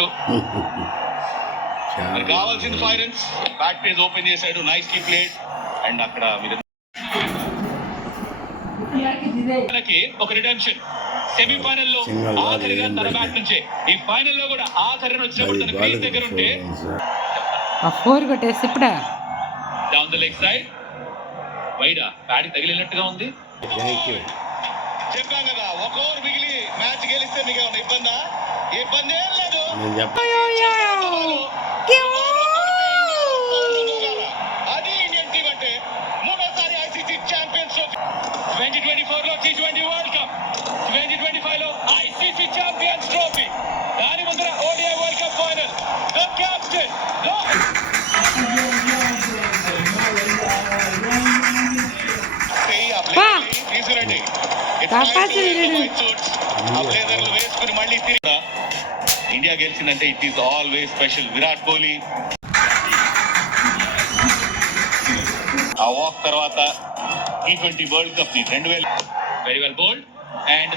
అన్నట్టు. మరి కావాల్సిన 5 runs. బ్యాక్ పేజ్ ఓపెన్ చేశాడు, నైస్లీ ప్లేడ్. అండ్ అక్కడ ఒక రిడెంప్షన్. సెమీఫైనల్ లో ఆఖరిగా తన బ్యాట్ నుంచే, ఈ ఫైనల్ లో కూడా ఆఖరిని వచ్చినప్పుడు తన క్రీజ్ దగ్గర ఉంటే డౌన్ ద లెగ్ సైడ్ వైడా ప్యాడ్ తగిలినట్టుగా ఉంది. చెప్పాం కదా, ఒక ఓవర్ మిగిలి మ్యాచ్ గెలిస్తే మీకు ఏమైనా ఇబ్బంది ఏం లేదు. అది ఇండియన్ టీం అంటే మూడోసారి ఐసీసీ ఛాంపియన్స్ ట్రోఫీ. 2024 లో T20 వరల్డ్ కప్, 2025 లో ఐసీసీ ఛాంపియన్స్ ట్రోఫీ, దాని ముందర ODI world cup final. The captain తీసుకురండి. వేసుకుని మళ్ళీ తిరిగి ఇండియా గెలిచిందంటే it is always special. Virat Kohli ఆ వాక్ తర్వాత T20 వరల్డ్ కప్ ని 2000 వెరీ వెల్ బోల్డ్ అండ్